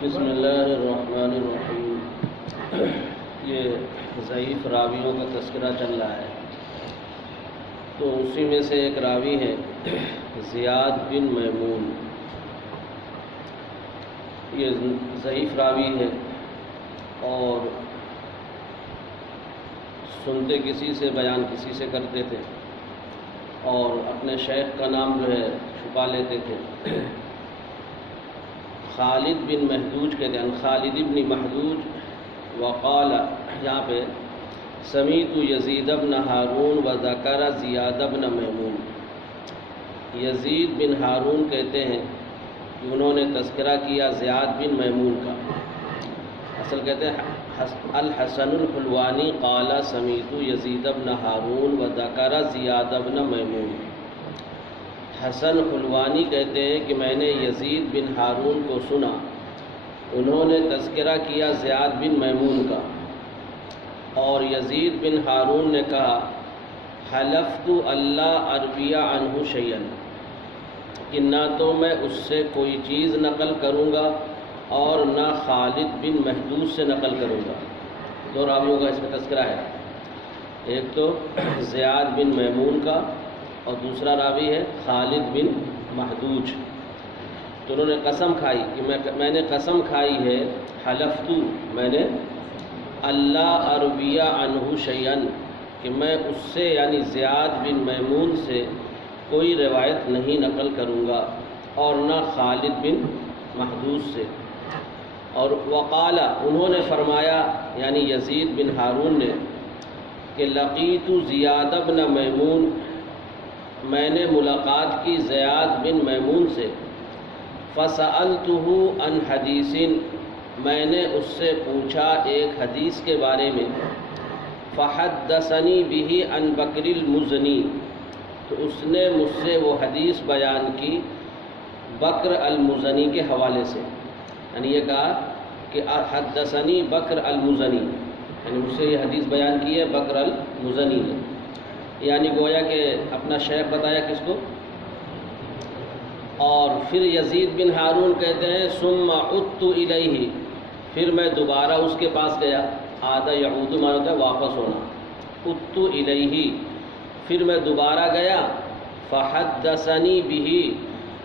بسم اللہ الرحمن الرحیم۔ یہ ضعیف راویوں کا تذکرہ چل رہا ہے، تو اسی میں سے ایک راوی ہے زیاد بن میمون۔ یہ ضعیف راوی ہے اور سنتے کسی سے، بیان کسی سے کرتے تھے اور اپنے شیخ کا نام جو ہے چھپا لیتے تھے۔ خالد بن محدوج کہتے ہیں، خالد بن محدوج وقال، یہاں پہ سمیت یزید بن ہارون و ذکر زیاد بن میمون۔ یزید بن ہارون کہتے ہیں کہ انہوں نے تذکرہ کیا زیاد بن میمون کا۔ اصل کہتے ہیں الحسن الحلوانی قال سمیت یزید بن ہارون و ذکر زیاد بن میمون۔ حسن حلوانی کہتے ہیں کہ میں نے یزید بن ہارون کو سنا، انہوں نے تذکرہ کیا زیاد بن میمون کا، اور یزید بن ہارون نے کہا حلفت اللہ اروی عنہ شیئا، کہ نہ تو میں اس سے کوئی چیز نقل کروں گا اور نہ خالد بن محدود سے نقل کروں گا۔ دو راویوں کا اس میں تذکرہ ہے، ایک تو زیاد بن میمون کا اور دوسرا راوی ہے خالد بن محدوج۔ تو انہوں نے قسم کھائی کہ میں نے قسم کھائی ہے، حلفت، میں نے اللہ اروی عنہ شیئا، کہ میں اس سے یعنی زیاد بن میمون سے کوئی روایت نہیں نقل کروں گا اور نہ خالد بن محدود سے۔ اور وقال، انہوں نے فرمایا یعنی یزید بن ہارون نے کہ لقیت زیاد بن میمون، میں نے ملاقات کی زیاد بن میمون سے، فسألتہ عن حدیث، میں نے اس سے پوچھا ایک حدیث کے بارے میں، فحدثنی بہ عن بکر المزنی، تو اس نے مجھ سے وہ حدیث بیان کی بکر المزنی کے حوالے سے، یعنی یہ کہا کہ حدثنی بکر المزنی، یعنی مجھ سے یہ حدیث بیان کی ہے بکر المزنی نے، یعنی گویا کہ اپنا شیخ بتایا کس کو۔ اور پھر یزید بن ہارون کہتے ہیں ثم عدت الیہ، پھر میں دوبارہ اس کے پاس گیا، عاد یعود مانا ہوتا ہے واپس ہونا، عدت الیہ، پھر میں دوبارہ گیا، فحدثنی بہ،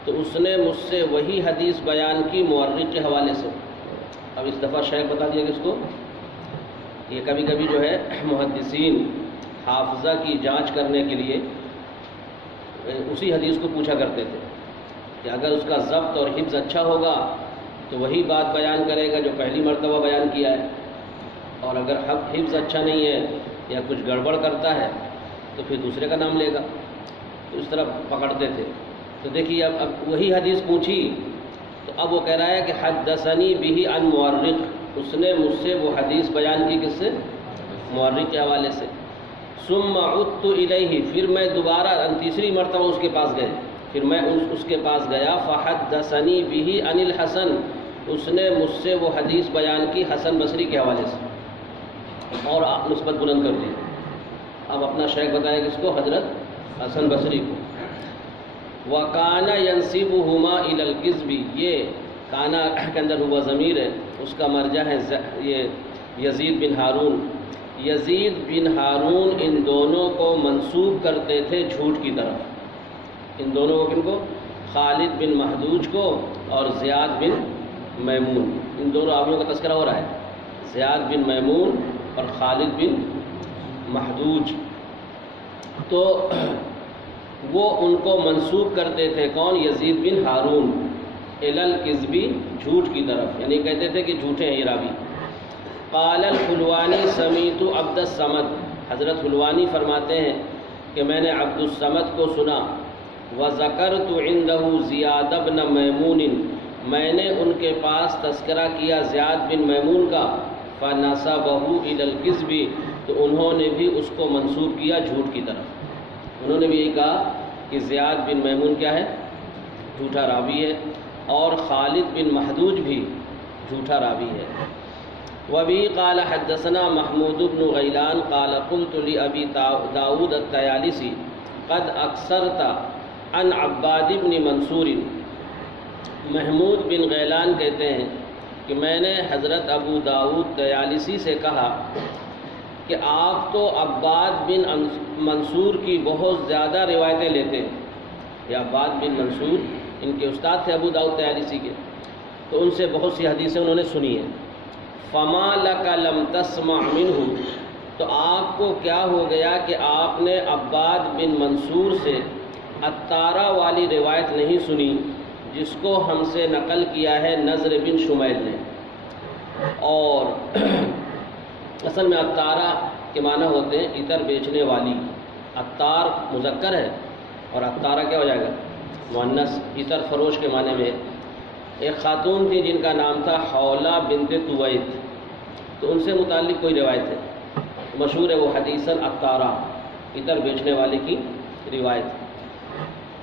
تو اس نے مجھ سے وہی حدیث بیان کی مورخ کے حوالے سے۔ اب اس دفعہ شیخ بتا دیا کس کو۔ یہ کبھی کبھی جو ہے محدثین حافظہ کی جانچ کرنے کے لیے اسی حدیث کو پوچھا کرتے تھے کہ اگر اس کا ضبط اور حفظ اچھا ہوگا تو وہی بات بیان کرے گا جو پہلی مرتبہ بیان کیا ہے، اور اگر حفظ اچھا نہیں ہے یا کچھ گڑبڑ کرتا ہے تو پھر دوسرے کا نام لے گا، تو اس طرح پکڑتے تھے۔ تو دیکھیے اب وہی حدیث پوچھی تو اب وہ کہہ رہا ہے کہ حدثنی بہ عن مورخ، اس نے مجھ سے وہ حدیث بیان کی کس سے، مورخ کے حوالے سے۔ ثم عدت الیہ، پھر میں دوبارہ تیسری مرتبہ اس کے پاس گئے، پھر میں اس کے پاس گیا، فحدثنی بہ عن الحسن، اس نے مجھ سے وہ حدیث بیان کی حسن بصری کے حوالے سے، اور نسبت بلند کر دی۔ اب اپنا شیخ بتایا کس کو، حضرت حسن بصری کو۔ وَكَانَ يَنْسِبُهُمَا إِلَى الْكِذْبِ، یہ کانا کے اندر ہوا ضمیر ہے، اس کا مرجع ہے یہ یزید بن ہارون۔ یزید بن ہارون ان دونوں کو منسوب کرتے تھے جھوٹ کی طرف، ان دونوں کو، کن کو، خالد بن محدوج کو اور زیاد بن میمون، ان دونوں راویوں کا تذکرہ ہو رہا ہے، زیاد بن میمون اور خالد بن محدوج۔ تو وہ ان کو منسوب کرتے تھے، کون، یزید بن ہارون، الی الکذب، جھوٹ کی طرف، یعنی کہتے تھے کہ جھوٹے ہیں یہ راوی۔ قال الحلوانی سمیت عبد الصمد، حضرت حلوانی فرماتے ہیں کہ میں نے عبد الصمد کو سنا، وذکرت عنده زیاد بن میمون، میں نے ان کے پاس تذکرہ کیا زیاد بن میمون کا، فنسبہ الی الکذب، تو انہوں نے بھی اس کو منسوب کیا جھوٹ کی طرف، انہوں نے بھی یہی کہا کہ زیاد بن میمون کیا ہے، جھوٹا راوی ہے، اور خالد بن محدوج بھی جھوٹا راوی ہے۔ وَبِهِ قَالَ حَدَّثَنَا محمود بن غیلان قال قلت لأبی داود الطیالسی قد اکثرت عن عباد بن منصور، محمود بن غیلان کہتے ہیں کہ میں نے حضرت ابو داؤد طیالسی سے کہا کہ آپ تو عباد بن منصور کی بہت زیادہ روایتیں لیتے ہیں. یہ عباد بن منصور ان کے استاد تھے ابو داؤد طیالسی کے، تو ان سے بہت سی حدیثیں انہوں نے سنی ہیں. فما لک لم تسمع منہ، تو آپ کو کیا ہو گیا کہ آپ نے عباد بن منصور سے عطارہ والی روایت نہیں سنی جس کو ہم سے نقل کیا ہے نضر بن شمیل نے. اور اصل میں عطارہ کے معنی ہوتے ہیں عطر بیچنے والی. عطار مذکر ہے اور عطارہ کیا ہو جائے گا؟ مؤنث. عطر فروش کے معنی میں. ایک خاتون تھی جن کا نام تھا حولہ بنت طویت، تو ان سے متعلق کوئی روایت ہے مشہور ہے، وہ حدیث العطارہ، عطر بیچنے والے کی روایت.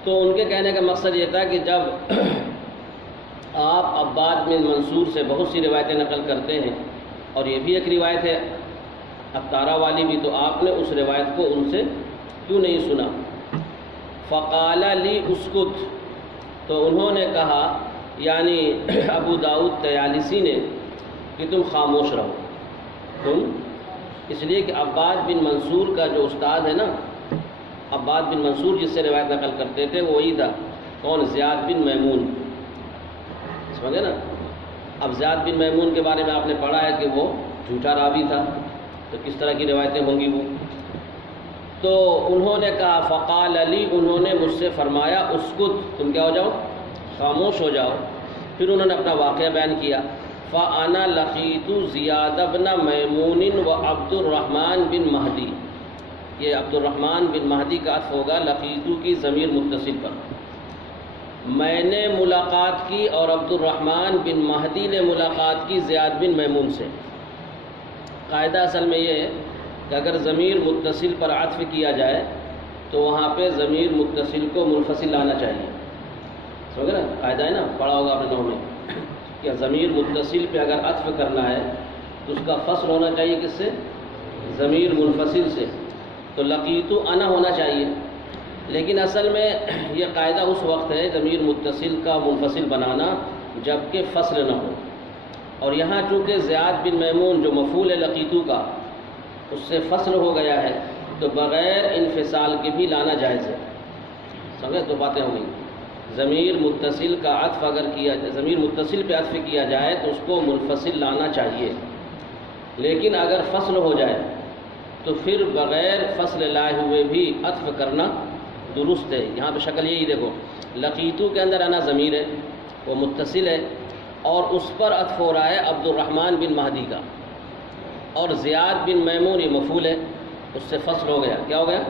تو ان کے کہنے کا مقصد یہ تھا کہ جب آپ عباد بن منصور سے بہت سی روایتیں نقل کرتے ہیں اور یہ بھی ایک روایت ہے عطارہ والی بھی، تو آپ نے اس روایت کو ان سے کیوں نہیں سنا؟ فقال لی اسکت، تو انہوں نے کہا یعنی ابو داؤد طیالسی نے کہ تم خاموش رہو. تم اس لیے کہ عباد بن منصور کا جو استاد ہے نا، عباد بن منصور جس سے روایت نقل کرتے تھے وہ وہی تھا. کون؟ زیاد بن میمون. سمجھے نا؟ اب زیاد بن میمون کے بارے میں آپ نے پڑھا ہے کہ وہ جھوٹا راوی تھا، تو کس طرح کی روایتیں ہوں گی وہ. تو انہوں نے کہا فقال علی، انہوں نے مجھ سے فرمایا اسکت، تم کیا ہو جاؤ؟ خاموش ہو جاؤ. پھر انہوں نے اپنا واقعہ بیان کیا. فَأَنَا لَقِيتُ زِيَادَ بْنَ مَيْمُونٍ وَعَبْدُ الرحمن بن مہدی. یہ عبد الرحمن بن مہدی کا عطف ہوگا لقیتو کی ضمیر متصل پر. میں نے ملاقات کی اور عبد الرحمن بن مہدی نے ملاقات کی زیاد بن میمون سے. قاعدہ اصل میں یہ ہے کہ اگر ضمیر متصل پر عطف کیا جائے تو وہاں پہ ضمیر متصل کو منفصل لانا چاہیے. سمجھ نا؟ قاعدہ ہے نا، پڑھا ہوگا آپ نے نحو میں کہ ضمیر متصل پہ اگر عطف کرنا ہے تو اس کا فصل ہونا چاہیے کس سے؟ ضمیر منفصل سے. تو لقیتو انا ہونا چاہیے، لیکن اصل میں یہ قاعدہ اس وقت ہے ضمیر متصل کا منفصل بنانا جب کہ فصل نہ ہو. اور یہاں چونکہ زیاد بن میمون جو مفعول ہے لقیتو کا اس سے فصل ہو گیا ہے تو بغیر انفصال کے بھی لانا جائز ہے. سمجھے؟ دو باتیں ہو گئی. ضمیر متصل کا عطف اگر کیا جائے، ضمیر متصل پہ عطف کیا جائے تو اس کو منفصل لانا چاہیے، لیکن اگر فصل ہو جائے تو پھر بغیر فصل لائے ہوئے بھی عطف کرنا درست ہے. یہاں پہ شکل یہی دیکھو، لقیتو کے اندر انا ضمیر ہے، وہ متصل ہے اور اس پر عطف ہو رہا ہے عبد الرحمن بن مہدی کا، اور زیاد بن میمون یہ مفعول ہے، اس سے فصل ہو گیا. کیا ہو گیا؟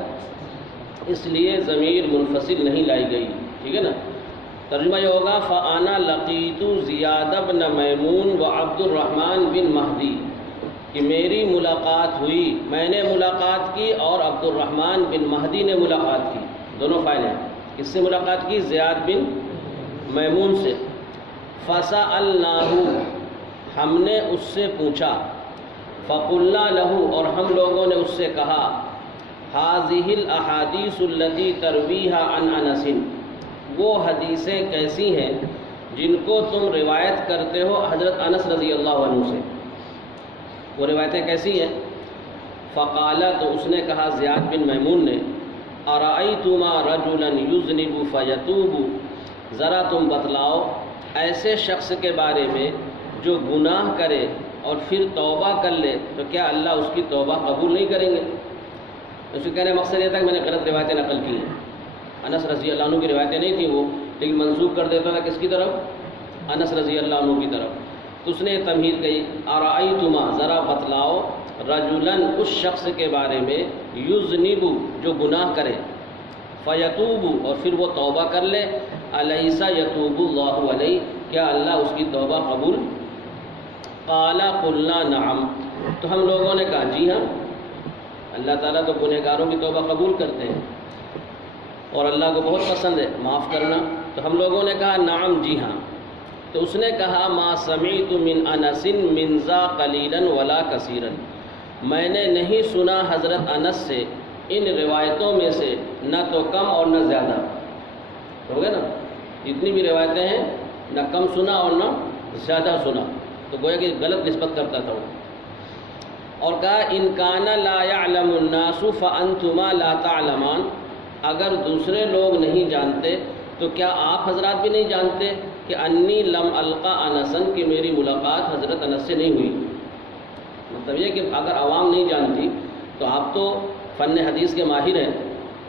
اس لیے ضمیر منفصل نہیں لائی گئی. ٹھیک ہے نا؟ ترجمہ یہ ہوگا فَأَنَا لَقِيتُ زِيَادَ بْنَ مَيْمُونَ وَعَبْدُ الرحمن بن مہدی، کہ میری ملاقات ہوئی، میں نے ملاقات کی اور عبد الرحمن بن مہدی نے ملاقات کی. دونوں فائل ہیں. کس سے ملاقات کی؟ زیاد بن میمون سے. فَسَأَلْنَاهُ، ہم نے اس سے پوچھا. فَقُلْنَا لَهُ، اور ہم لوگوں نے اس سے کہا هَذِهِ الْأَحَادِيثُ الَّتِي تَرْوِيهَا عَنْ أَنَسٍ، وہ حدیثیں کیسی ہیں جن کو تم روایت کرتے ہو حضرت انس رضی اللہ عنہ سے، وہ روایتیں کیسی ہیں؟ فقال، تو اس نے کہا زیاد بن میمون نے، ارأیتما رجلا یذنب فیتوب، ذرا تم بتلاؤ ایسے شخص کے بارے میں جو گناہ کرے اور پھر توبہ کر لے تو کیا اللہ اس کی توبہ قبول نہیں کریں گے؟ اس کے کہنے کا مقصد یہ تھا کہ میں نے غلط روایتیں نقل کی ہیں. انس رضی اللہ عنہ کی روایتیں نہیں تھیں وہ، لیکن منسوب کر دیتا تھا کس کی طرف؟ انس رضی اللہ عنہ کی طرف. تو اس نے یہ تمہید کہی، ارأیتما، ذرا بتلاؤ، رجلاً، اس شخص کے بارے میں، یذنب، جو گناہ کرے، فیتوب، اور پھر وہ توبہ کر لے، الیس یتوب اللہ علیہ، کیا اللہ اس کی توبہ قبول؟ قال قلنا نعم، تو ہم لوگوں نے کہا جی ہاں، اللہ تعالیٰ تو گنہگاروں کی توبہ قبول کرتے ہیں اور اللہ کو بہت پسند ہے معاف کرنا. تو ہم لوگوں نے کہا نعم، جی ہاں. تو اس نے کہا ما سمعت من انس من ذا قلیلا ولا کثیرا، میں نے نہیں سنا حضرت انس سے ان روایتوں میں سے نہ تو کم اور نہ زیادہ. ہو گیا نا؟ جتنی بھی روایتیں ہیں نہ کم سنا اور نہ زیادہ سنا. تو گویا کہ غلط نسبت کرتا تھا وہ. اور کہا ان کان لا یعلم الناس فانتما لا تعلمان، اگر دوسرے لوگ نہیں جانتے تو کیا آپ حضرات بھی نہیں جانتے کہ انی لم القا انسن، کہ میری ملاقات حضرت انس سے نہیں ہوئی. مطلب یہ کہ اگر عوام نہیں جانتی تو آپ تو فن حدیث کے ماہر ہیں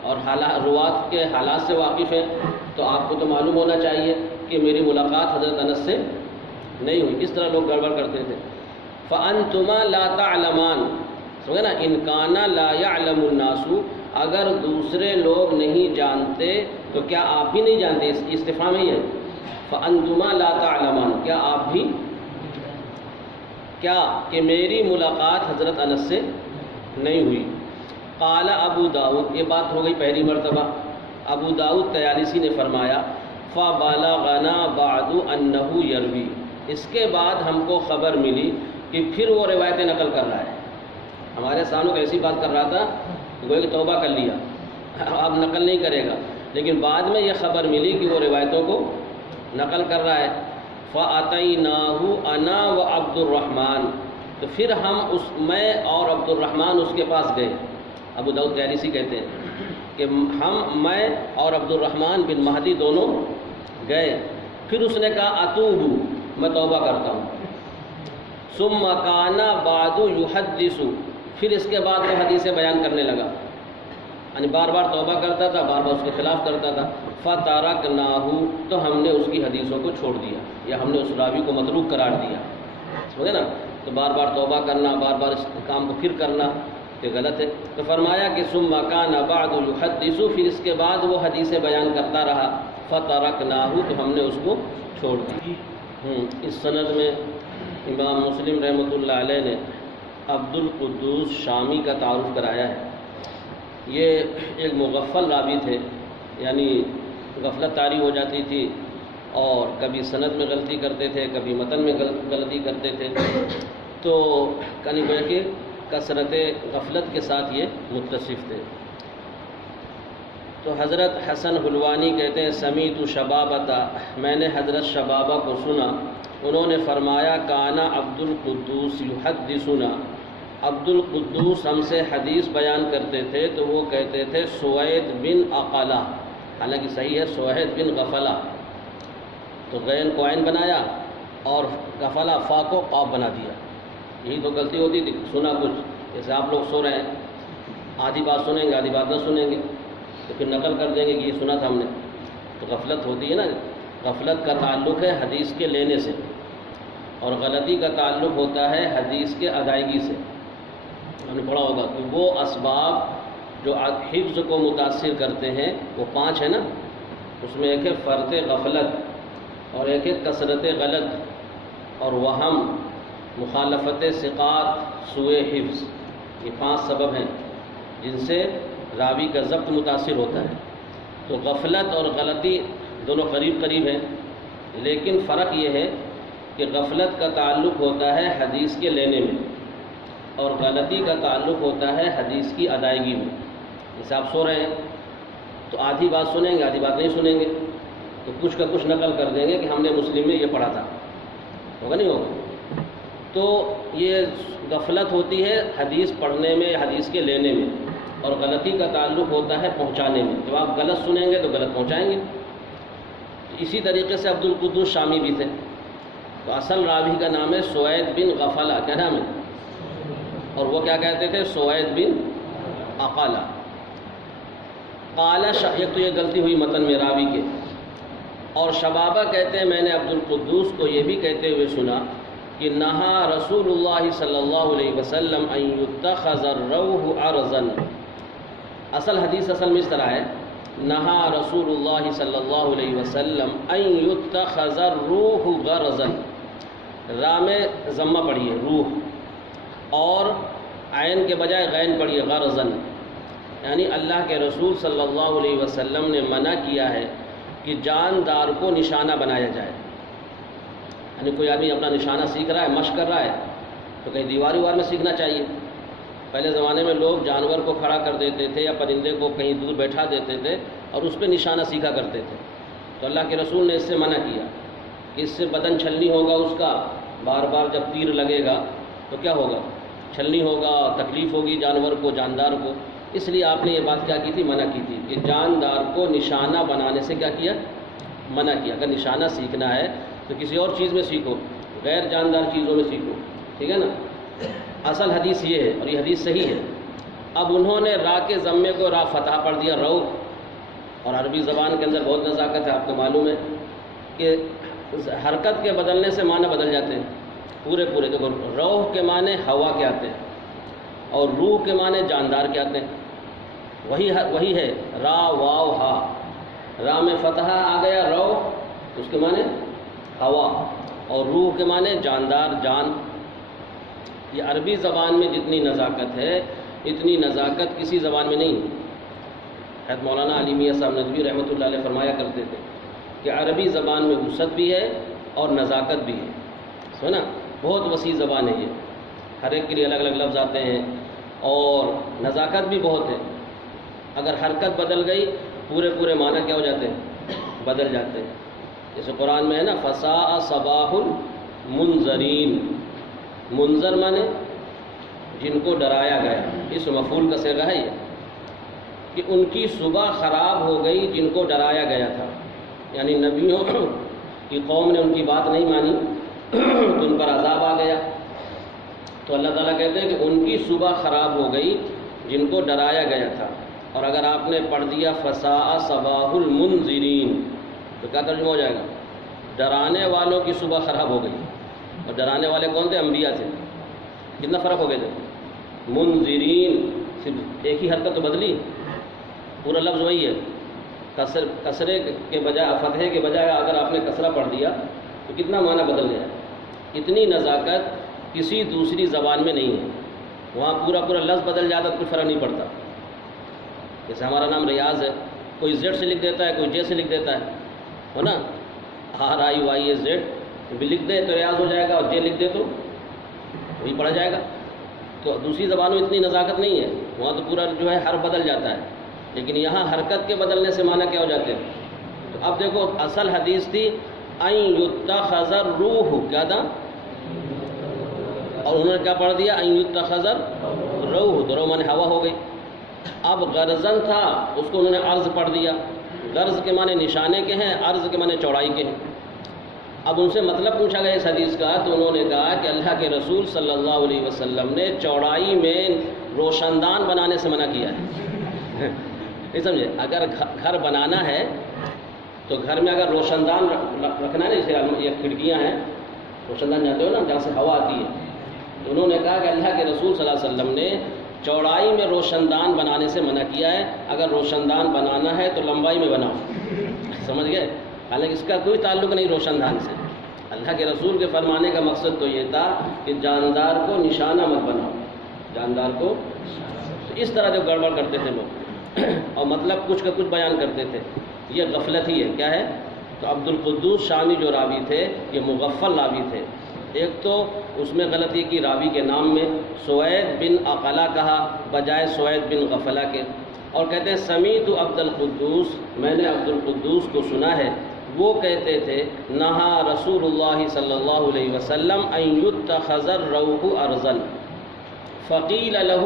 اور روات کے حالات سے واقف ہیں، تو آپ کو تو معلوم ہونا چاہیے کہ میری ملاقات حضرت انس سے نہیں ہوئی. اس طرح لوگ گڑبڑ کرتے تھے. فَأَنْتُمَا لَا تَعْلَمَانَ، سمجھے نا، اِنْ كَانَ لَا يَعْلَمُ النَّاسُ، اگر دوسرے لوگ نہیں جانتے تو کیا آپ بھی نہیں جانتے. استفہام ہی ہے. فَأَنْتُمَا لَا تَعْلَمَانَ، کیا آپ بھی، کیا کہ میری ملاقات حضرت انس سے نہیں ہوئی. قال ابو داؤد، یہ بات ہو گئی پہلی مرتبہ. ابو داؤد طیالسی نے فرمایا فَبَلَغَنَا بَعْدُ أَنَّهُ يَرْوِي، اس کے بعد ہم کو خبر ملی کہ پھر وہ روایتیں نقل کر رہا ہے. ہمارے سامنے ایسی بات کر رہا تھا گویا کہ توبہ کر لیا، اب نقل نہیں کرے گا، لیکن بعد میں یہ خبر ملی کہ وہ روایتوں کو نقل کر رہا ہے. فَأَتَيْنَاهُ أَنَا وَعَبْدُ الرَّحْمَنِ، تو پھر ہم میں اور عبد الرحمن اس کے پاس گئے. ابو داؤد طیالسی کہتے ہیں کہ میں اور عبد الرحمن بن مہدی دونوں گئے. پھر اس نے کہا اتوب، میں توبہ کرتا ہوں. ثم کان بعد یحدث، پھر اس کے بعد وہ حدیثیں بیان کرنے لگا، یعنی بار بار توبہ کرتا تھا، بار بار اس کے خلاف کرتا تھا. فترکناہ، تو ہم نے اس کی حدیثوں کو چھوڑ دیا، یا ہم نے اس راوی کو متروک قرار دیا. سمجھے نا، تو بار بار توبہ کرنا، بار بار اس کام کو پھر کرنا یہ غلط ہے. تو فرمایا کہ ثم کان بعد یحدث، پھر اس کے بعد وہ حدیثیں بیان کرتا رہا. فترکناہ، تو ہم نے اس کو چھوڑ دیا. اس سند میں امام مسلم رحمۃ اللہ علیہ نے عبد القدوس شامی کا تعارف کرایا ہے. یہ ایک مغفل راوی تھے، یعنی غفلت طاری ہو جاتی تھی اور کبھی سند میں غلطی کرتے تھے، کبھی متن میں غلطی کرتے تھے. تو کہیں گویا کہ کثرت غفلت کے ساتھ یہ متصف تھے. تو حضرت حسن حلوانی کہتے ہیں سمیت شبابتا، میں نے حضرت شبابہ کو سنا، انہوں نے فرمایا کانا عبد القدوس یحدثنا، عبد القدوس ہم سے حدیث بیان کرتے تھے تو وہ کہتے تھے سوید بن عقلہ، حالانکہ صحیح ہے سوید بن غفلہ، تو غین کو عین بنایا اور غفلہ فا کو قاف بنا دیا. یہی تو غلطی ہوتی تھی. سنا کچھ، جیسے آپ لوگ سو رہے ہیں، آدھی بات سنیں گے آدھی بات نہ سنیں گے، تو پھر نقل کر دیں گے کہ یہ سنا تھا ہم نے، تو غفلت ہوتی ہے نا. غفلت کا تعلق ہے حدیث کے لینے سے، اور غلطی کا تعلق ہوتا ہے حدیث کے ادائیگی سے. ہم نے پڑھا ہوگا کہ وہ اسباب جو حفظ کو متاثر کرتے ہیں وہ 5 ہیں نا، اس میں ایک ہے فرط غفلت، اور ایک ہے کثرت غلط، اور وہم، مخالفت ثقات، سوء حفظ. یہ 5 سبب ہیں جن سے راوی کا ضبط متاثر ہوتا ہے. تو غفلت اور غلطی دونوں قریب قریب ہیں، لیکن فرق یہ ہے کہ غفلت کا تعلق ہوتا ہے حدیث کے لینے میں، اور غلطی کا تعلق ہوتا ہے حدیث کی ادائیگی میں. جیسے آپ سو رہے ہیں تو آدھی بات سنیں گے آدھی بات نہیں سنیں گے، تو کچھ کا کچھ نقل کر دیں گے کہ ہم نے مسلم میں یہ پڑھا تھا، ہوگا نہیں ہوگا. تو یہ غفلت ہوتی ہے حدیث پڑھنے میں، حدیث کے لینے میں، اور غلطی کا تعلق ہوتا ہے پہنچانے میں. جب آپ غلط سنیں گے تو غلط پہنچائیں گے. اسی طریقے سے عبد القدوس شامی بھی تھے. تو اصل راوی کا نام ہے سوید بن غفلہ، کیا نام ہے؟ اور وہ کیا کہتے تھے؟ سوید بن عقلہ. قال، ایک تو یہ غلطی ہوئی متن میں راوی کے. اور شبابہ کہتے ہیں میں نے عبد القدوس کو یہ بھی کہتے ہوئے سنا کہ نہا رسول اللہ صلی اللہ علیہ وسلم ان یتخذ الروح ارزا. اصل حدیث اصل میں اس طرح ہے، نہا رسول اللہ صلی اللہ علیہ وسلم ان یتخذ الروح غرزا. را میں ضمہ پڑھیے روح، اور عین کے بجائے غین پڑھیے غرزا. یعنی اللہ کے رسول صلی اللہ علیہ وسلم نے منع کیا ہے کہ جاندار کو نشانہ بنایا جائے. یعنی کوئی آدمی اپنا نشانہ سیکھ رہا ہے، مشق کر رہا ہے، تو کہیں دیوار ویوار میں سیکھنا چاہیے. پہلے زمانے میں لوگ جانور کو کھڑا کر دیتے تھے یا پرندے کو کہیں دور بیٹھا دیتے تھے اور اس پہ نشانہ سیکھا کرتے تھے. تو اللہ کے رسول نے اس سے منع کیا کہ اس سے بدن چھلنی ہوگا اس کا، بار بار جب تیر لگے گا تو کیا ہوگا؟ چھلنی ہوگا، تکلیف ہوگی جانور کو، جاندار کو. اس لیے آپ نے یہ بات کیا کی تھی؟ منع کی تھی کہ جاندار کو نشانہ بنانے سے کیا کیا؟ منع کیا. اگر نشانہ سیکھنا ہے تو کسی اور چیز میں سیکھو، غیر جاندار چیزوں میں سیکھو. ٹھیک ہے نا؟ اصل حدیث یہ ہے اور یہ حدیث صحیح ہے. اب انہوں نے را کے ضمے کو را فتح پڑھ دیا، رو. اور عربی زبان کے اندر بہت نزاکت ہے، آپ کو معلوم ہے کہ حرکت کے بدلنے سے معنی بدل جاتے ہیں پورے. دیکھو، روح کے معنی ہوا کے آتے ہیں اور روح کے معنی جاندار کے آتے ہیں. وہی ہے را واو ہا. را میں فتح آ گیا، رو اس کے معنی ہوا، اور روح کے معنی جاندار، جان. یہ عربی زبان میں جتنی نزاکت ہے اتنی نزاکت کسی زبان میں نہیں. حضرت مولانا علی میاں صاحب ندوی رحمۃ اللہ علیہ فرمایا کرتے تھے کہ عربی زبان میں وسعت بھی ہے اور نزاکت بھی ہے. سنا؟ بہت وسیع زبان ہے یہ، ہر ایک کے لیے الگ الگ لفظ آتے ہیں اور نزاکت بھی بہت ہے. اگر حرکت بدل گئی پورے معنی کیا ہو جاتے ہیں؟ بدل جاتے ہیں. جیسے قرآن میں ہے نا، فساء صباح المنذرین. منذر مانے جن کو ڈرایا گیا. اس مفعول کا صیغہ ہے یہ کہ ان کی صبح خراب ہو گئی جن کو ڈرایا گیا تھا. یعنی نبیوں کی قوم نے ان کی بات نہیں مانی تو ان پر عذاب آ گیا. تو اللہ تعالیٰ کہتے ہیں کہ ان کی صبح خراب ہو گئی جن کو ڈرایا گیا تھا. اور اگر آپ نے پڑھ دیا فساء صباح المنذرین تو کیا ترجمہ ہو جائے گا؟ ڈرانے والوں کی صبح خراب ہو گئی. اور ڈرانے والے کون تھے؟ انبیاء تھے. کتنا فرق ہو گیا تھے؟ منذرین صرف ایک ہی حرکت تو بدلی، پورا لفظ وہی ہے. کسرے کے بجائے، فتحے کے بجائے اگر آپ نے کسرہ پڑھ دیا تو کتنا معنی بدل گیا. اتنی نزاکت کسی دوسری زبان میں نہیں ہے. وہاں پورا لفظ بدل جاتا تو کوئی فرق نہیں پڑتا. جیسے ہمارا نام ریاض ہے، کوئی زیڈ سے لکھ دیتا ہے، کوئی جے سے لکھ دیتا ہے نا. RIYAZ بھی لکھ دے تو ریاض ہو جائے گا، اور جے لکھ دے تو وہی پڑھا جائے گا. تو دوسری زبانوں میں اتنی نزاکت نہیں ہے، وہاں تو پورا جو ہے حرف بدل جاتا ہے. لیکن یہاں حرکت کے بدلنے سے معنی کیا ہو جاتے ہیں؟ تو اب دیکھو، اصل حدیث تھی ان یتخذ الروح، کیا تھا؟ اور انہوں نے کیا پڑھ دیا؟ ان یتخذ الروح. تو رو معنی ہوا ہو گئی. اب غرضن تھا، اس کو انہوں نے عرض پڑھ دیا. غرض کے معنی نشانے کے ہیں، عرض کے معنی چوڑائی کے ہیں. اب ان سے مطلب پوچھا گیا اس حدیث کا تو انہوں نے کہا کہ اللہ کے رسول صلی اللہ علیہ وسلم نے چوڑائی میں روشن دان بنانے سے منع کیا ہے. نہیں سمجھے؟ اگر گھر بنانا ہے تو گھر میں اگر روشن دان رکھنا ہے، جیسے یہ کھڑکیاں ہیں، روشن دان جانتے ہو نا، جہاں سے ہوا آتی ہے. تو انہوں نے کہا کہ اللہ کے رسول صلی اللہ علیہ وسلم نے چوڑائی میں روشن دان بنانے سے منع کیا ہے. اگر روشن دان بنانا ہے تو لمبائی میں بناؤ. سمجھ گئے؟ حالانکہ اس کا کوئی تعلق نہیں روشن دان سے. اللہ کے رسول کے فرمانے کا مقصد تو یہ تھا کہ جاندار کو نشانہ مت بناؤ. جاندار کو اس طرح جو گڑبڑ کرتے تھے لوگ اور مطلب کچھ کا کچھ بیان کرتے تھے، یہ غفلت ہی ہے. کیا ہے؟ تو عبد القدوس شامی جو راوی تھے یہ مغفل راوی تھے. ایک تو اس میں غلطی کی، راوی کے نام میں سوید بن عقلہ کہا بجائے سوید بن غفلہ کے. اور کہتے ہیں سمیت عبد القدوس، میں نے عبد القدوس کو سنا ہے، وہ کہتے تھے نہا رسول اللہ صلی اللہ علیہ وسلم ان یتخذ الروح ارضا فقیل لہ.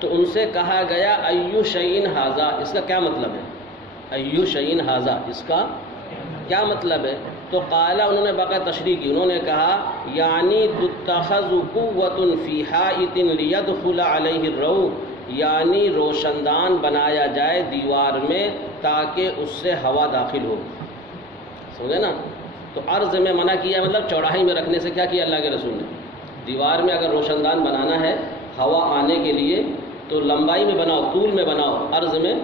تو ان سے کہا گیا ایو شیء ھذا، اس کا کیا مطلب ہے؟ ایو شیء ھذا، اس کا کیا مطلب ہے؟ تو قالا، انہوں نے باقاعدہ تشریح کی، انہوں نے کہا یعنی تتخذ قوۃ فی حائط لیدخل علیہ الروح، یعنی روشن دان بنایا جائے دیوار میں تاکہ اس سے ہوا داخل ہو. سمجھے نا؟ تو عرض میں منع کیا، مطلب چوڑائی میں رکھنے سے کیا کیا اللہ کے رسول نے؟ دیوار میں اگر روشن دان بنانا ہے ہوا آنے کے لیے تو لمبائی میں بناؤ، طول میں بناؤ، عرض میں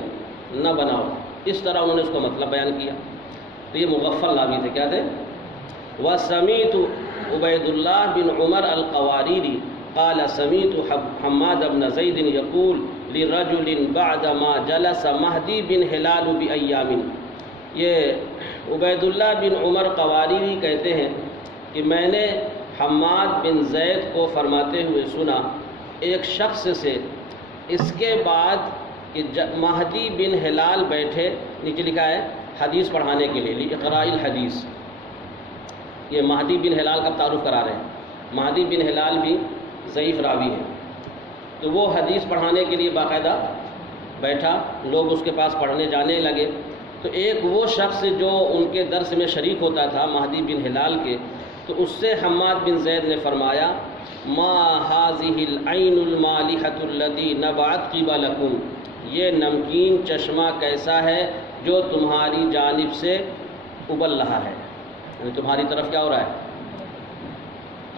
نہ بناؤ. اس طرح انہوں نے اس کو مطلب بیان کیا. تو یہ مغفل راوی تھے. کیا تھے؟ وسمیت عبید اللہ بن عمر القواریری قال سمیت حماد بن زید یقول لرجل بعدما جلس مہدی بن ہلال بایام. یہ عبید اللہ بن عمر قواریری کہتے ہیں کہ میں نے حماد بن زید کو فرماتے ہوئے سنا ایک شخص سے، اس کے بعد کہ مہدی بن ہلال بیٹھے، نیچے لکھا ہے حدیث پڑھانے کے لیے، اقراء الحدیث. یہ مہدی بن ہلال کا تعارف کرا رہے ہیں. مہدی بن ہلال بھی ضعیف راوی ہے، تو وہ حدیث پڑھانے کے لیے باقاعدہ بیٹھا، لوگ اس کے پاس پڑھنے جانے لگے، تو ایک وہ شخص جو ان کے درس میں شریک ہوتا تھا مہدی بن ہلال کے، تو اس سے حماد بن زید نے فرمایا ما هذه العین المالحۃ التي نبعت قبلکم، یہ نمکین چشمہ کیسا ہے جو تمہاری جانب سے ابل رہا ہے، یعنی تمہاری طرف کیا ہو رہا ہے؟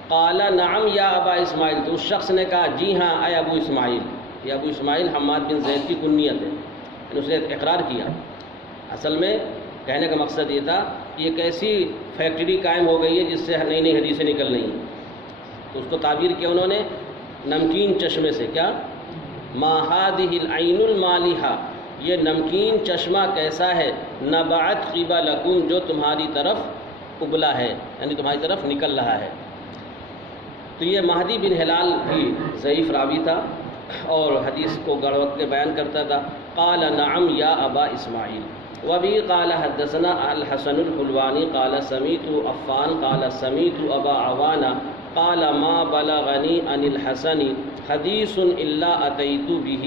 قال نعم یا ابا اسماعیل، تو اس شخص نے کہا جی ہاں اے ابو اسماعیل۔ یہ ابو اسماعیل حماد بن زید کی کنیت ہے، یعنی اس نے اقرار کیا۔ اصل میں کہنے کا مقصد یہ تھا کہ ایک ایسی فیکٹری قائم ہو گئی ہے جس سے نئی نئی حدیثیں نکل رہی ہیں، تو اس کو تعبیر کیا انہوں نے نمکین چشمے سے، کیا ما هذه العین المالحہ، یہ نمکین چشمہ کیسا ہے نبعت قبلکم، جو تمہاری طرف ابلا ہے، یعنی تمہاری طرف نکل رہا ہے۔ تو یہ مہدی بن ہلال بھی ضعیف راوی تھا اور حدیث کو گڑبڑ کے بیان کرتا تھا۔ قال نعم یا ابا اسماعیل، وبی قال حدثنا الحسن الحلوانی قال سمیت عفان قال سمیت ابا عوانہ قال ما بلغنی عن الحسن حدیث الا اتیت به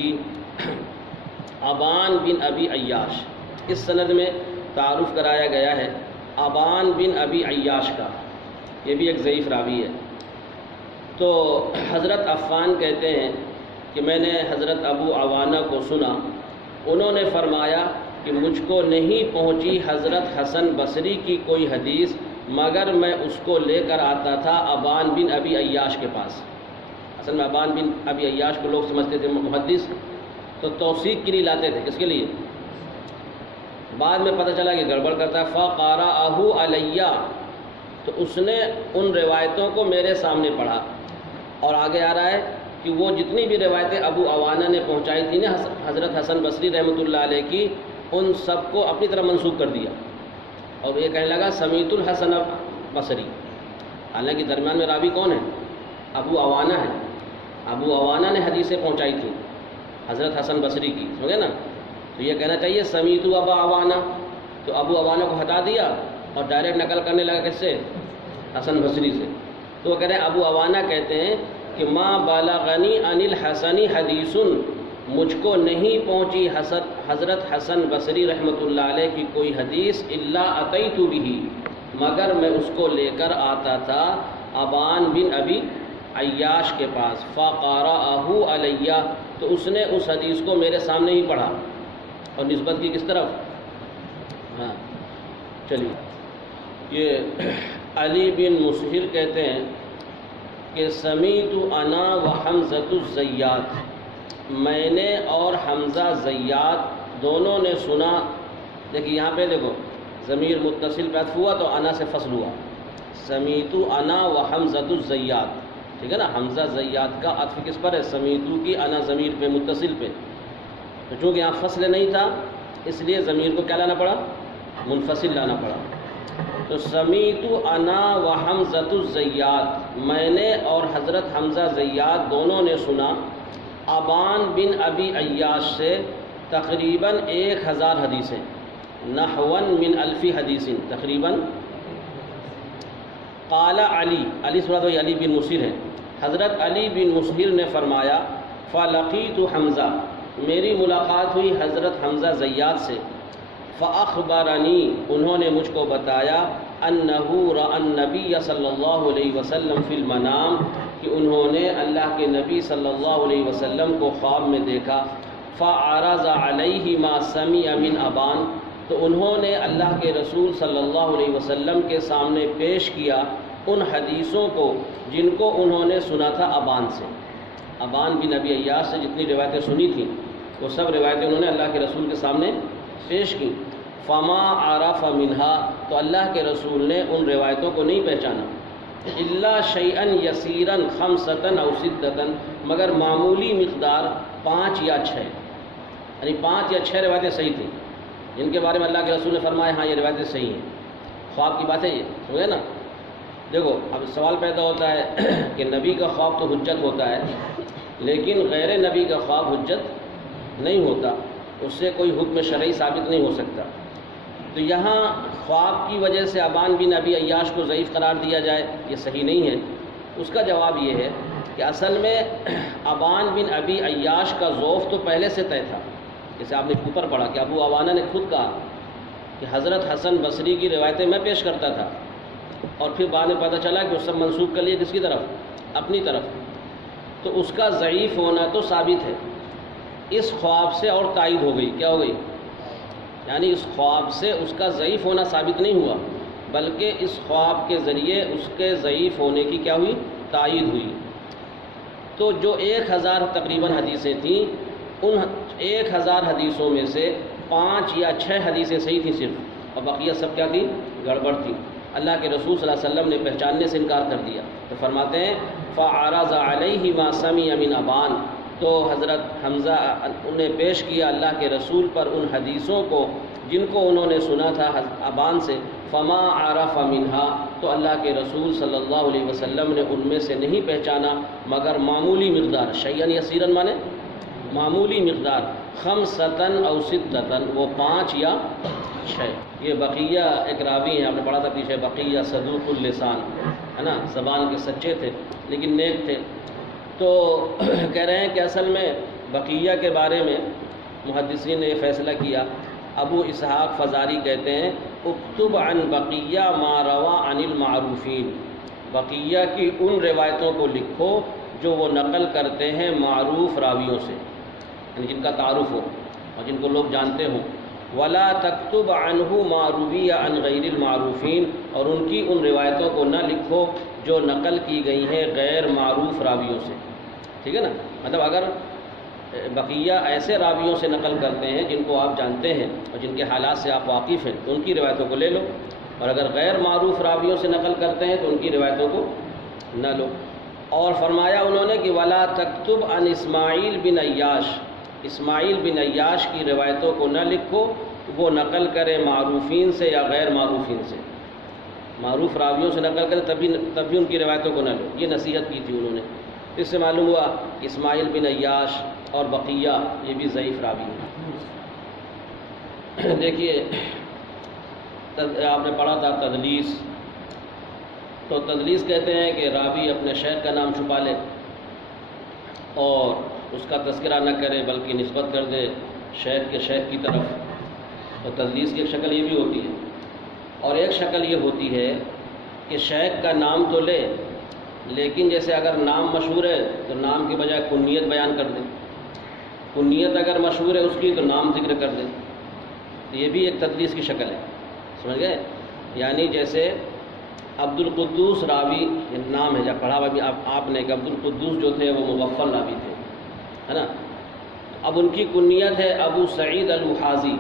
ابان بن ابی عیاش۔ اس سند میں تعارف کرایا گیا ہے ابان بن ابی عیاش کا، یہ بھی ایک ضعیف راوی ہے۔ تو حضرت عفان کہتے ہیں کہ میں نے حضرت ابو عوانہ کو سنا، انہوں نے فرمایا کہ مجھ کو نہیں پہنچی حضرت حسن بصری کی کوئی حدیث مگر میں اس کو لے کر آتا تھا ابان بن ابی عیاش کے پاس۔ اصل میں ابان بن ابی عیاش کو لوگ سمجھتے تھے محدث، تو توثیق کے لیے لاتے تھے، کس کے لیے؟ بعد میں پتہ چلا کہ گڑبڑ کرتا ہے۔ فقرأہ علیہ، تو اس نے ان روایتوں کو میرے سامنے پڑھا، اور آگے آ رہا ہے کہ وہ جتنی بھی روایتیں ابو عوانہ نے پہنچائی تھیں نا حضرت حسن بصری رحمۃ اللہ علیہ کی، ان سب کو اپنی طرف منسوخ کر دیا، اور یہ کہنے لگا سمیت الحسن بصری، حالانکہ درمیان میں راوی کون ہے؟ ابو عوانہ ہے، ابو عوانہ نے حدیثیں پہنچائی تھیں حضرت حسن بصری کی، سمجھے نا؟ تو یہ کہنا چاہیے سمیت ابا عوانہ، تو ابو عوانہ کو ہٹا دیا اور ڈائریکٹ نقل کرنے لگا کس سے؟ حسن بصری سے۔ تو وہ کہہ رہے ہیں ابو عوانہ کہتے ہیں کہ ما بلغنی عن الحسن حدیث، مجھ کو نہیں پہنچی حضرت حسن بصری رحمۃ اللہ علیہ کی کوئی حدیث الا اتیت به، مگر میں اس کو لے کر آتا تھا ابان بن ابی عیاش کے پاس۔ فقرأہ علیہ، تو اس نے اس حدیث کو میرے سامنے ہی پڑھا، اور نسبت کی کس طرف؟ ہاں چلیے، یہ علی بن مسہر کہتے ہیں کہ سمیت انا و حمزۃ الزیات، میں نے اور حمزہ زیات دونوں نے سنا۔ دیکھیے یہاں پہ دیکھو ضمیر متصل پہ عطف ہوا تو انا سے فصل ہوا، سمیت انا و حمزۃ الزیات، ٹھیک ہے نا؟ حمزہ زیات کا عطف کس پر ہے؟ سمیتو کی انا ضمیر پہ متصل پہ، تو چونکہ یہاں فصل نہیں تھا اس لیے ضمیر کو کیا لانا پڑا؟ منفصل لانا پڑا۔ تو سمیت انا و حمزۃ الزیات، میں نے اور حضرت حمزہ زیات دونوں نے سنا ابان بن ابی عیاش سے تقریباً 1000 حدیثیں، نحون من 1000 حدیث تقریباً۔ قال علی، علی سورت علی بن مسہر ہے، حضرت علی بن مسہر نے فرمایا فلقیت حمزہ، میری ملاقات ہوئی حضرت حمزہ زیات سے، فاخبرنی، انہوں نے مجھ کو بتایا انہ رأى النبی صلی اللہ علیہ وسلم فی المنام، کہ انہوں نے اللہ کے نبی صلی اللہ علیہ وسلم کو خواب میں دیکھا۔ فعرض علیہ ما سمع من ابان، تو انہوں نے اللہ کے رسول صلی اللہ علیہ وسلم کے سامنے پیش کیا ان حدیثوں کو جن کو انہوں نے سنا تھا ابان سے، ابان بن ابی عیاش سے جتنی روایتیں سنی تھیں وہ سب روایتیں انہوں نے اللہ کے رسول کے سامنے پیش کی۔ فما عرف منہا، تو اللہ کے رسول نے ان روایتوں کو نہیں پہچانا، الا شیئا یسیرا خمسۃ او ستۃ، مگر معمولی مقدار 5 یا 6، یعنی 5 یا 6 روایتیں صحیح تھیں جن کے بارے میں اللہ کے رسول نے فرمایا ہاں یہ روایتیں صحیح ہیں۔ خواب کی بات ہے یہ، سمجھے نا؟ دیکھو اب سوال پیدا ہوتا ہے کہ نبی کا خواب تو حجت ہوتا ہے، لیکن غیر نبی کا خواب حجت نہیں ہوتا، اس سے کوئی حکم شرعی ثابت نہیں ہو سکتا۔ تو یہاں خواب کی وجہ سے ابان بن ابی عیاش کو ضعیف قرار دیا جائے یہ صحیح نہیں ہے، اس کا جواب یہ ہے کہ اصل میں ابان بن ابی عیاش کا ذوف تو پہلے سے طے تھا، جیسے آپ نے اوپر پڑھا کہ ابو عوانہ نے خود کہا کہ حضرت حسن بصری کی روایتیں میں پیش کرتا تھا، اور پھر بعد میں پتہ چلا کہ اس سب منسوخ کر لیے کس کی طرف؟ اپنی طرف، تو اس کا ضعیف ہونا تو ثابت ہے۔ اس خواب سے اور تائید ہو گئی، کیا ہو گئی؟ یعنی اس خواب سے اس کا ضعیف ہونا ثابت نہیں ہوا، بلکہ اس خواب کے ذریعے اس کے ضعیف ہونے کی کیا ہوئی؟ تائید ہوئی۔ تو جو 1000 تقریباً حدیثیں تھیں، ان 1000 حدیثوں میں سے 5 یا 6 حدیثیں صحیح تھیں صرف، اور بقیہ سب کیا تھی؟ گڑبڑ تھی۔ اللہ کے رسول صلی اللہ علیہ وسلم نے پہچاننے سے انکار کر دیا، تو فرماتے ہیں فَعَرَضَ عَلَيْهِ مَا سَمِعَ مِنْ أَبَانَ، تو حضرت حمزہ انہیں پیش کیا اللہ کے رسول پر ان حدیثوں کو جن کو انہوں نے سنا تھا ابان سے، فما عرف منہا، تو اللہ کے رسول صلی اللہ علیہ وسلم نے ان میں سے نہیں پہچانا مگر معمولی مقدار، شیئن یسیرن مانے معمولی مقدار، خمسطن او ستتن، وہ 5 یا 6۔ یہ بقیہ ایک راوی ہیں، آپ نے پڑھا تھا پیچھے، بقیہ صدوق اللسان ہے نا، زبان کے سچے تھے لیکن نیک تھے۔ تو کہہ رہے ہیں کہ اصل میں بقیہ کے بارے میں محدثین نے یہ فیصلہ کیا، ابو اسحاق فزاری کہتے ہیں اکتب عن بقیہ ما روا عن المعروفین، بقیہ کی ان روایتوں کو لکھو جو وہ نقل کرتے ہیں معروف راویوں سے، یعنی جن کا تعارف ہو اور جن کو لوگ جانتے ہوں، ولا تکتب عنہ ما روی عن غیر المعروفین، اور ان کی ان روایتوں کو نہ لکھو جو نقل کی گئی ہیں غیر معروف راویوں سے، ٹھیک ہے نا؟ مطلب اگر بقیہ ایسے راویوں سے نقل کرتے ہیں جن کو آپ جانتے ہیں اور جن کے حالات سے آپ واقف ہیں تو ان کی روایتوں کو لے لو، اور اگر غیر معروف راویوں سے نقل کرتے ہیں تو ان کی روایتوں کو نہ لو۔ اور فرمایا انہوں نے کہ ولا تکتب عن اسماعیل بن عیاش، اسماعیل بن عیاش کی روایتوں کو نہ لکھو، وہ نقل کرے معروفین سے یا غیر معروفین سے، معروف راویوں سے نقل کرے تب بھی ان کی روایتوں کو نہ لو، یہ نصیحت کی تھی انہوں نے۔ اس سے معلوم ہوا اسماعیل بن عیاش اور بقیہ یہ بھی ضعیف راوی ہیں۔ دیکھیے آپ نے پڑھا تھا تدلیس، تو تدلیس کہتے ہیں کہ راوی اپنے شیخ کا نام چھپا لے اور اس کا تذکرہ نہ کرے بلکہ نسبت کر دے شیخ کے شیخ کی طرف، تو تدلیس کی ایک شکل یہ بھی ہوتی ہے۔ اور ایک شکل یہ ہوتی ہے کہ شیخ کا نام تو لے لیکن جیسے اگر نام مشہور ہے تو نام کی بجائے کنیت بیان کر دے، کنیت اگر مشہور ہے اس کی تو نام ذکر کر دے، تو یہ بھی ایک تدلیس کی شکل ہے، سمجھ گئے؟ یعنی جیسے عبد القدوس راوی نام ہے، جب پڑھا ہوا بھی آپ نے کہ عبد القدوس جو تھے وہ مغفل راوی تھے، ہے نا؟ اب ان کی کنیت ہے ابو سعید الوحازی۔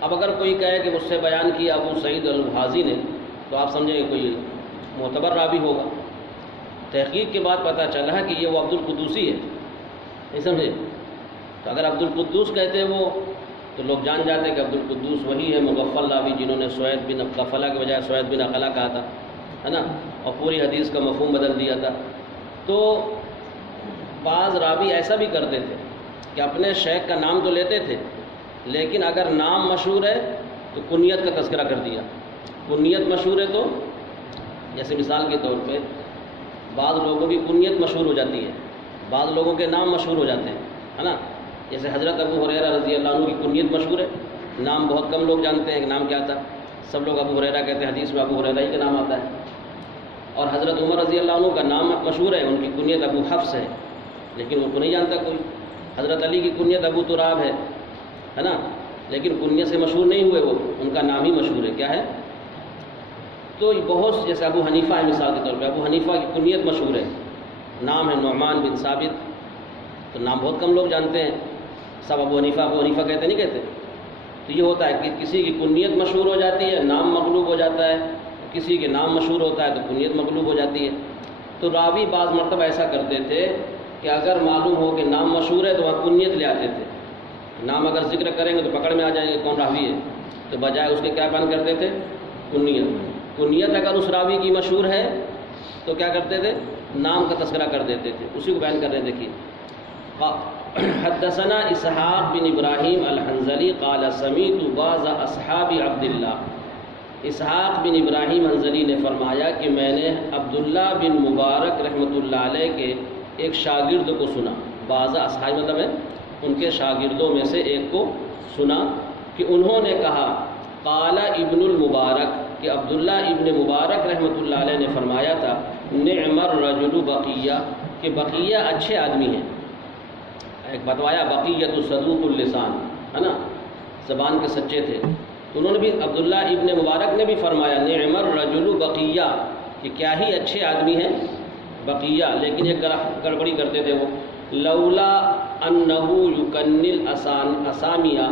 اب اگر کوئی کہے کہ مجھ سے بیان کیا ابو سعید الوحازی نے تو آپ سمجھیں کہ کوئی معتبر راوی ہوگا۔ تحقیق کے بعد پتہ چلا کہ یہ وہ عبد القدوسی ہے، نہیں سمجھے؟ تو اگر عبد القدوس کہتے وہ تو لوگ جان جاتے کہ عبد القدوس وہی ہے مغفل راوی جنہوں نے سوید بن غفلہ کے بجائے سوید بن عقلہ کہا تھا، ہے نا؟ اور پوری حدیث کا مفہوم بدل دیا تھا۔ تو بعض راوی ایسا بھی کرتے تھے کہ اپنے شیخ کا نام تو لیتے تھے لیکن اگر نام مشہور ہے تو کنیت کا تذکرہ کر دیا، کنیت مشہور ہے تو جیسے مثال کے طور پہ بعض لوگوں کی کنیت مشہور ہو جاتی ہے، بعض لوگوں کے نام مشہور ہو جاتے ہیں، ہے نا؟ جیسے حضرت ابو ہریرہ رضی اللہ عنہ کی کنیت مشہور ہے، نام بہت کم لوگ جانتے ہیں کہ نام کیا تھا، سب لوگ ابو ہریرہ کہتے ہیں، حدیث میں ابو ہریرہ ہی کا نام آتا ہے۔ اور حضرت عمر رضی اللہ عنہ کا نام مشہور ہے، ان کی کنیت ابو حفص ہے لیکن ان کو نہیں جانتا کوئی۔ حضرت علی کی کنیت ابو تراب ہے نا، لیکن کنیت سے مشہور نہیں ہوئے وہ، ان کا نام ہی مشہور ہے، کیا ہے؟ تو بہت جیسے ابو حنیفہ ہے مثال کے طور پہ، ابو حنیفہ کی کنیت مشہور ہے، نام ہے نعمان بن ثابت، تو نام بہت کم لوگ جانتے ہیں، سب ابو حنیفہ کہتے نہیں کہتے۔ تو یہ ہوتا ہے کہ کسی کی کنیت مشہور ہو جاتی ہے، نام مغلوب ہو جاتا ہے، کسی کے نام مشہور ہوتا ہے تو کنیت مغلوب ہو جاتی ہے۔ تو راوی بعض مرتبہ ایسا کرتے تھے کہ اگر معلوم ہو کہ نام مشہور ہے تو وہاں کنیت لے آتے تھے، نام اگر ذکر کریں گے تو پکڑ میں آ جائیں گے کون راوی ہے، تو بجائے اس کے کیا بیان کرتے تھے؟ کنیت اگر اس راوی کی مشہور ہے تو کیا کرتے تھے؟ نام کا تذکرہ کر دیتے تھے، اسی کو بیان کر رہے ہیں۔ دیکھیے حدثنا اسحاق بن ابراہیم الحنظلی قال سمیت بعض اصحاب عبداللہ، اسحاق بن ابراہیم حنظلی نے فرمایا کہ میں نے عبداللہ بن مبارک رحمۃ اللہ علیہ کے ایک شاگرد کو سنا، بعض اصحاب مطلب ہے ان کے شاگردوں میں سے ایک کو سنا کہ انہوں نے کہا قال ابن المبارک، کہ عبداللہ ابن مبارک رحمۃ اللہ علیہ نے فرمایا تھا نعم الرجل بقیہ، کہ بقیہ اچھے آدمی ہیں۔ ایک بتوایا بقیۃ صدوق اللسان، ہے نا، زبان کے سچے تھے، تو انہوں نے بھی عبداللہ ابن مبارک نے بھی فرمایا نعم الرجل بقیہ، کہ کیا ہی اچھے آدمی ہیں بقیہ، لیکن یہ گڑبڑی کرتے تھے وہ، لولا انہ یکنی الاسامیہ،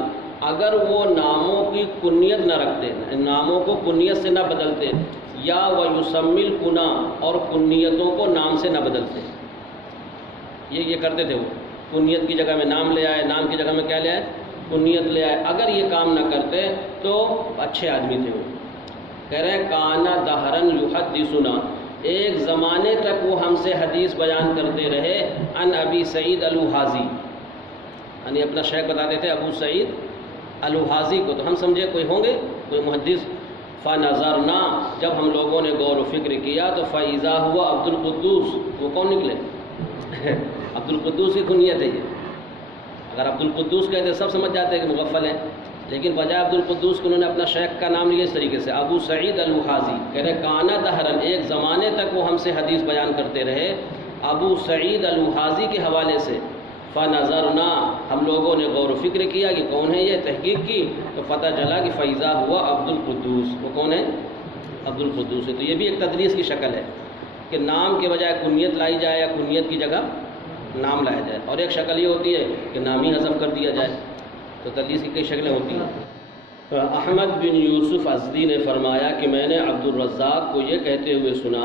اگر وہ ناموں کی کنیت نہ رکھتے، ناموں کو کنیت سے نہ بدلتے، یا وہ یسمی الکنا، اور کنیتوں کو نام سے نہ بدلتے، یہ کرتے تھے وہ، کنیت کی جگہ میں نام لے آئے، نام کی جگہ میں کیا لے آئے، کنیت لے آئے، اگر یہ کام نہ کرتے تو اچھے آدمی تھے وہ۔ کہہ رہے ہیں کانا دہرن یحدثنا، ایک زمانے تک وہ ہم سے حدیث بیان کرتے رہے، ان ابی سعید الوحازی، یعنی اپنا شیخ بتاتے تھے ابو سعید الوحازی کو، تو ہم سمجھے کوئی ہوں گے کوئی محدث، فنظرنا، جب ہم لوگوں نے غور و فکر کیا تو فاذا ہوا عبد القدوس، وہ کون نکلے عبد القدوس کی کنیت ہے یہ، اگر عبد القدوس کہتے سب سمجھ جاتے ہیں کہ مغفل ہیں، لیکن بجائے عبد القدوس کو انہوں نے اپنا شیخ کا نام لیا اس طریقے سے، ابو سعید الوحازی، کہہ رہے کانا دہرن، ایک زمانے تک وہ ہم سے حدیث بیان کرتے رہے ابو سعید الوحازی کے حوالے سے، فنظرنا، ہم لوگوں نے غور و فکر کیا کہ کون ہے یہ، تحقیق کی تو پتہ چلا کہ فیضا ہوا عبد القدوس، وہ کون ہے عبد القدوس ہے۔ تو یہ بھی ایک تدریس کی شکل ہے کہ نام کے بجائے کنیت لائی جائے یا کنیت کی جگہ نام لایا جائے، اور ایک شکل یہ ہوتی ہے کہ نام ہی حذف کر دیا جائے، تو تدلیس کی کئی شکلیں ہوتی ہیں۔ احمد بن یوسف ازدی نے فرمایا کہ میں نے عبد الرزاق کو یہ کہتے ہوئے سنا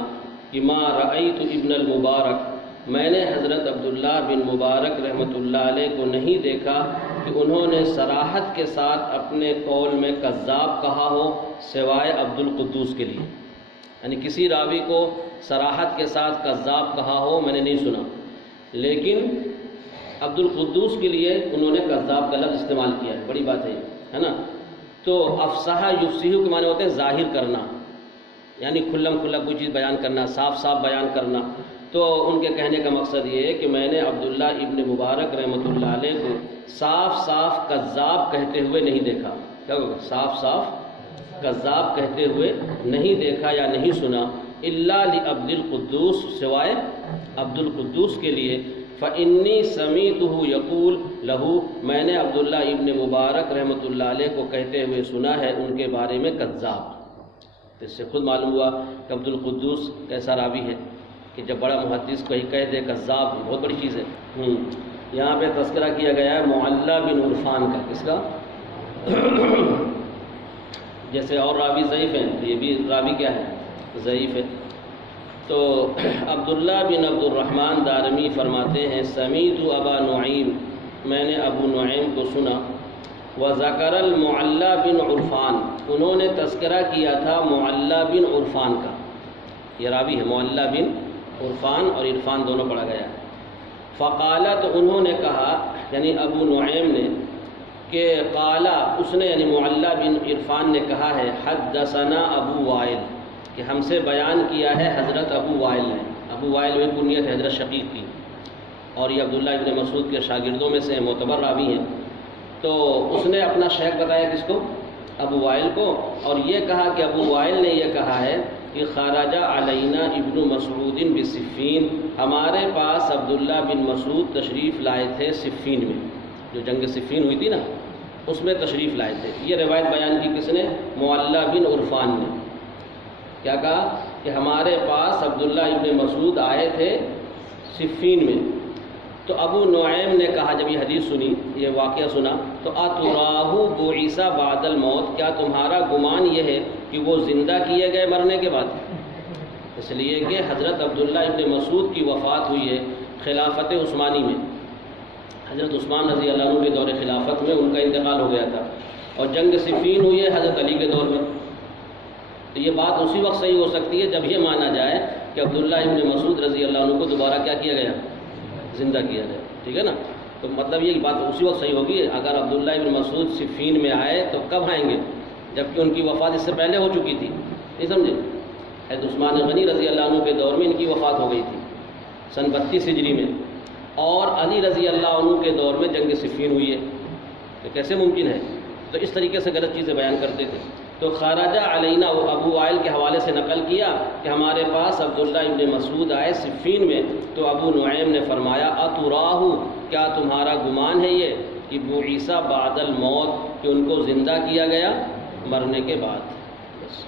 کہ ما رأیت ابن المبارک، میں نے حضرت عبداللہ بن مبارک رحمۃ اللہ علیہ کو نہیں دیکھا کہ انہوں نے صراحت کے ساتھ اپنے قول میں کذاب کہا ہو سوائے عبد القدوس کے لیے، یعنی کسی راوی کو صراحت کے ساتھ کذاب کہا ہو میں نے نہیں سنا، لیکن عبد القدوس کے لیے انہوں نے کذاب کا لفظ استعمال کیا ہے، بڑی بات ہے نا۔ تو افصح یفصح کے معنی ہوتے ہیں ظاہر کرنا، یعنی کھلم کھلا کوئی چیز بیان کرنا، صاف صاف بیان کرنا۔ تو ان کے کہنے کا مقصد یہ ہے کہ میں نے عبداللہ ابن مبارک رحمۃ اللہ علیہ کو صاف صاف کذاب کہتے ہوئے نہیں دیکھا، کیا ہوگا، صاف صاف کذاب کہتے ہوئے نہیں دیکھا یا نہیں سنا، الا لعبد القدوس، سوائے عبد القدوس کے لیے، فإنی سمیعتہ یقول لہو، میں نے عبداللہ ابن مبارک رحمۃ اللہ علیہ کو کہتے ہوئے سنا ہے ان کے بارے میں کذاب۔ تو اس سے خود معلوم ہوا کہ عبد القدوس کیسا راوی ہے، کہ جب بڑا محدث کہیں کہہ دے کذاب، بہت بڑی چیز ہے۔ یہاں پہ تذکرہ کیا گیا ہے معلّہ بن عرفان کا، کس کا؟ جیسے اور راوی ضعیف ہیں تو یہ بھی راوی کیا ہے، ضعیف ہے۔ تو عبداللہ بن عبد الرحمن دارمی فرماتے ہیں سمیعت ابا نعیم، میں نے ابو نعیم کو سنا، وذکر المعلّہ بن عرفان، انہوں نے تذکرہ کیا تھا معلّہ بن عرفان کا، یہ راوی ہے معلّہ بن عرفان، اور عرفان دونوں پڑھا گیا ہے۔ فقالا، تو انہوں نے کہا، یعنی ابو نعیم نے، کہ قالا، اس نے یعنی معلّہ بن عرفان نے کہا ہے حدثنا ابو وائل، کہ ہم سے بیان کیا ہے حضرت ابو وائل نے، ابو وائل میں کنیت ہے حضرت شقیق کی، اور یہ عبداللہ ابن مسعود کے شاگردوں میں سے معتبر راوی ہیں۔ تو اس نے اپنا شیخ بتایا کس کو، ابو وائل کو، اور یہ کہا کہ ابو وائل نے یہ کہا ہے کہ خرج علینا ابن مسعود بصفین، ہمارے پاس عبداللہ بن مسعود تشریف لائے تھے صفین میں، جو جنگ صفین ہوئی تھی نا اس میں تشریف لائے تھے۔ یہ روایت بیان کی کس نے، معلّہ بن عرفان نے، کیا کہا کہ ہمارے پاس عبداللہ ابن مسعود آئے تھے صفین میں۔ تو ابو نعیم نے کہا جب یہ حدیث سنی، یہ واقعہ سنا، تو اتراہ بعث بعد الموت، کیا تمہارا گمان یہ ہے کہ وہ زندہ کیے گئے مرنے کے بعد؟ اس لیے کہ حضرت عبداللہ ابن مسعود کی وفات ہوئی ہے خلافت عثمانی میں، حضرت عثمان رضی اللہ عنہ کے دور خلافت میں ان کا انتقال ہو گیا تھا، اور جنگ صفین ہوئی ہے حضرت علی کے دور میں۔ تو یہ بات اسی وقت صحیح ہو سکتی ہے جب یہ مانا جائے کہ عبداللہ ابن مسعود رضی اللہ عنہ کو دوبارہ کیا کیا گیا، زندہ کیا جائے، ٹھیک ہے نا۔ تو مطلب یہ بات اسی وقت صحیح ہوگی، اگر عبداللہ ابن مسعود صفین میں آئے تو کب آئیں گے، جبکہ ان کی وفات اس سے پہلے ہو چکی تھی، نہیں سمجھے؟ حضرت عثمان غنی رضی اللہ عنہ کے دور میں ان کی وفات ہو گئی تھی سن 32 ہجری میں، اور علی رضی اللہ عنہ کے دور میں جنگ صفین ہوئی ہے، تو کیسے ممکن ہے؟ تو اس طریقے سے غلط چیزیں بیان کرتے تھے۔ تو خرج علینا، وہ ابو وائل کے حوالے سے نقل کیا کہ ہمارے پاس عبداللہ ابن مسعود آئے صفین میں، تو ابو نعیم نے فرمایا اتراہ، کیا تمہارا گمان ہے یہ کہ بعث بعد الموت، کہ ان کو زندہ کیا گیا مرنے کے بعد؟ بس